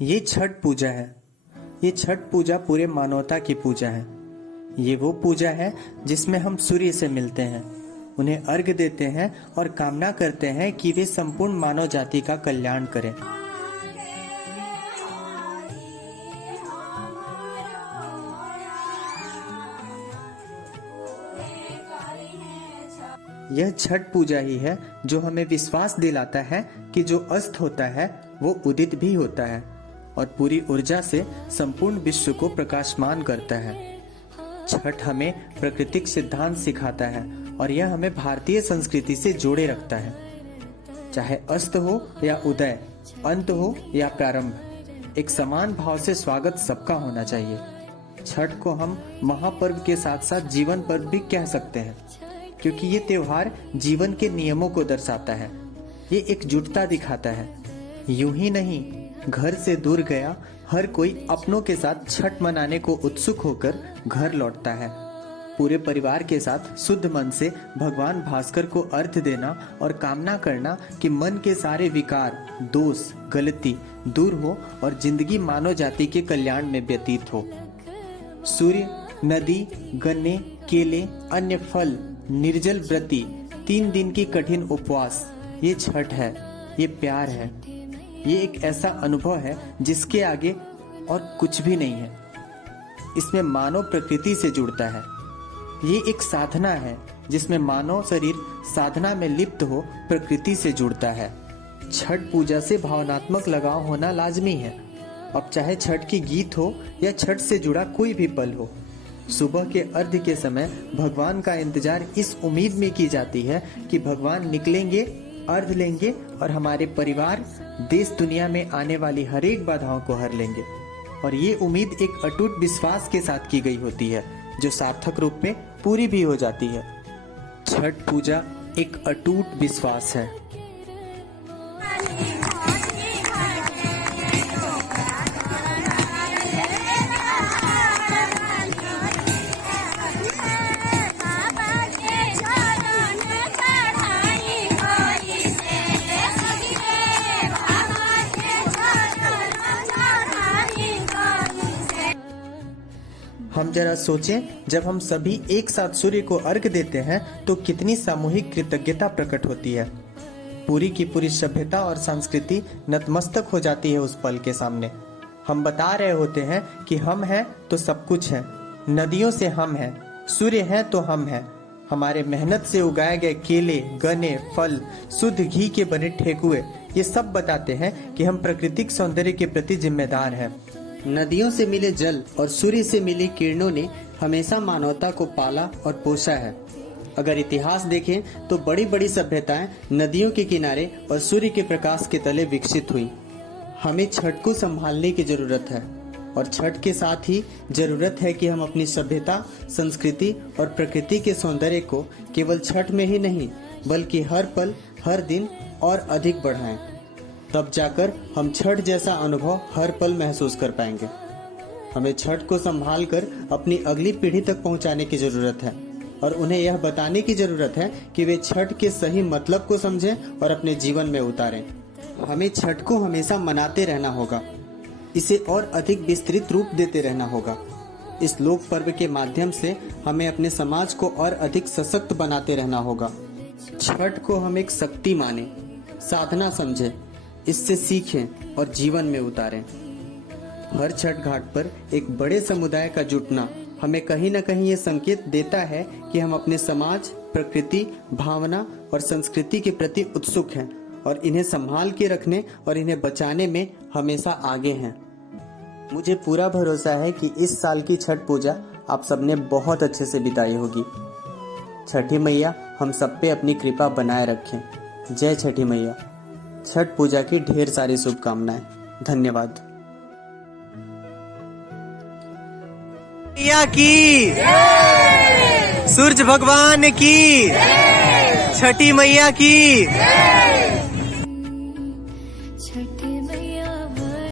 ये छठ पूजा है। ये छठ पूजा पूरे मानवता की पूजा है। ये वो पूजा है जिसमें हम सूर्य से मिलते हैं, उन्हें अर्घ देते हैं और कामना करते हैं कि वे संपूर्ण मानव जाति का कल्याण करें। यह छठ पूजा ही है जो हमें विश्वास दिलाता है कि जो अस्त होता है वो उदित भी होता है और पूरी ऊर्जा से संपूर्ण विश्व को प्रकाशमान करता है। छठ हमें प्राकृतिक सिद्धांत सिखाता है और यह हमें भारतीय संस्कृति से जोड़े रखता है। चाहे अस्त हो या उदय, अंत हो या प्रारंभ, एक समान भाव से स्वागत सबका होना चाहिए। छठ को हम महापर्व के साथ साथ जीवन पर्व भी कह सकते हैं, क्योंकि ये त्योहार जीवन के नियमों को दर्शाता है। ये एकजुटता दिखाता है। यूं ही नहीं, घर से दूर गया हर कोई अपनों के साथ छठ मनाने को उत्सुक होकर घर लौटता है। पूरे परिवार के साथ शुद्ध मन से भगवान भास्कर को अर्घ्य देना और कामना करना कि मन के सारे विकार, दोष, गलती दूर हो और जिंदगी मानव जाति के कल्याण में व्यतीत हो। सूर्य, नदी, गन्ने, केले, अन्य फल, निर्जल व्रती, 3 दिन की कठिन उपवास, ये छठ है, ये प्यार है। ये एक ऐसा अनुभव है जिसके आगे और कुछ भी नहीं है। इसमें मानव प्रकृति से जुड़ता है। ये एक साधना है जिसमें मानव शरीर साधना में लिप्त हो प्रकृति से जुड़ता है। छठ पूजा से भावनात्मक लगाव होना लाजमी है। अब चाहे छठ की गीत हो या छठ से जुड़ा कोई भी पल हो, सुबह के अर्घ्य के समय भगवान का इंतजार इस उम्मीद में की जाती है कि भगवान निकलेंगे, अर्घ्य लेंगे और हमारे परिवार, देश दुनिया में आने वाली हर एक बाधाओं को हर लेंगे। और ये उम्मीद एक अटूट विश्वास के साथ की गई होती है जो सार्थक रूप में पूरी भी हो जाती है। छठ पूजा एक अटूट विश्वास है। हम जरा सोचें, जब हम सभी एक साथ सूर्य को अर्घ देते हैं तो कितनी सामूहिक कृतज्ञता प्रकट होती है। पूरी की पूरी सभ्यता और संस्कृति नतमस्तक हो जाती है उस पल के सामने। हम बता रहे होते हैं कि हम हैं तो सब कुछ है। नदियों से हम हैं, सूर्य हैं तो हम हैं। हमारे मेहनत से उगाए गए केले, गन्ने, फल, शुद्ध घी के बने ठेकुए, ये सब बताते हैं कि हम प्राकृतिक सौंदर्य के प्रति जिम्मेदार हैं। नदियों से मिले जल और सूर्य से मिली किरणों ने हमेशा मानवता को पाला और पोषा है। अगर इतिहास देखें तो बड़ी बड़ी सभ्यताएं नदियों के किनारे और सूर्य के प्रकाश के तले विकसित हुई। हमें छठ को संभालने की जरूरत है और छठ के साथ ही जरूरत है कि हम अपनी सभ्यता, संस्कृति और प्रकृति के सौंदर्य को केवल छठ में ही नहीं बल्कि हर पल, हर दिन और अधिक बढ़ाएं। तब जाकर हम छठ जैसा अनुभव हर पल महसूस कर पाएंगे। हमें छठ को संभाल कर अपनी अगली पीढ़ी तक पहुंचाने की जरूरत है और उन्हें यह बताने की जरूरत है कि वे छठ के सही मतलब को समझें और अपने जीवन में उतारें। हमें छठ को हमेशा मनाते रहना होगा, इसे और अधिक विस्तृत रूप देते रहना होगा। इस लोक पर्व के माध्यम से हमें अपने समाज को और अधिक सशक्त बनाते रहना होगा। छठ को हम एक शक्ति माने, साधना समझें, इससे सीखें और जीवन में उतारें। हर छठ घाट पर एक बड़े समुदाय का जुटना हमें कहीं न कहीं ये संकेत देता है कि हम अपने समाज, प्रकृति, भावना और संस्कृति के प्रति उत्सुक हैं और इन्हें संभाल के रखने और इन्हें बचाने में हमेशा आगे हैं। मुझे पूरा भरोसा है कि इस साल की छठ पूजा आप सबने बहुत अच्छे से बिताई होगी। छठी मैया हम सब पे अपनी कृपा बनाए रखें। जय छठी मैया। छठ पूजा की ढेर सारी शुभकामनाएं। धन्यवाद। मैया की, सूरज भगवान की, छठी मैया की।